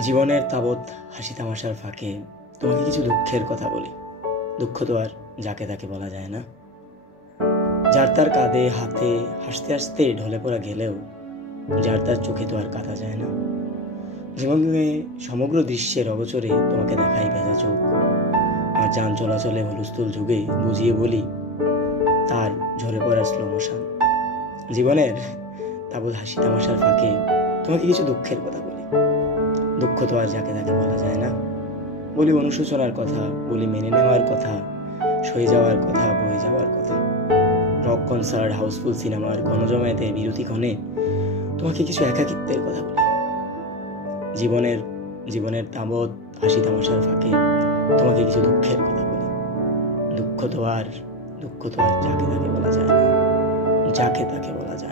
জীবনের তাবৎ হাসি তামাশার ফাঁকে তোমাকে কিছু দুঃখের কথা বলি। দুঃখ তো আর যাকে তাকে বলা যায় না। যার তার কাঁধে হাতে হাসতে হাসতে ঢলে পড়া গেলেও যার তার চোখে তো আর কাঁদা যায় না। জীবনে সমগ্র দৃশ্যের অগোচরে তোমাকে দেখাই ভেজা চোখ, আর যান চলাচলে হুলস্থুল যুগে বুঝিয়ে বলি তার ঝরে পড়া স্লো মোশন। জীবনের তাবৎ হাসি তামাশার ফাঁকে তোমাকে কিছু দুঃখের কথা বলি। দুঃখ তো আর যাকে তাকে বলা যায় না। বলি অনুশোচনার কথা, বলি মেনে নেওয়ার কথা, সয়ে যাওয়ার কথা, বয়ে যাওয়ার কথা। রক কনসার্ট, হাউসফুল সিনেমার গণজমায়েতে বিরতিক্ষণে তোমাকে কিছু একাকিত্বের কথা বলি। জীবনের তাবৎ হাসি তামাশার ফাঁকে তোমাকে কিছু দুঃখের কথা বলি। দুঃখ তো আর যাকে তাকে বলা যায় না, যাকে তাকে বলা যায় না।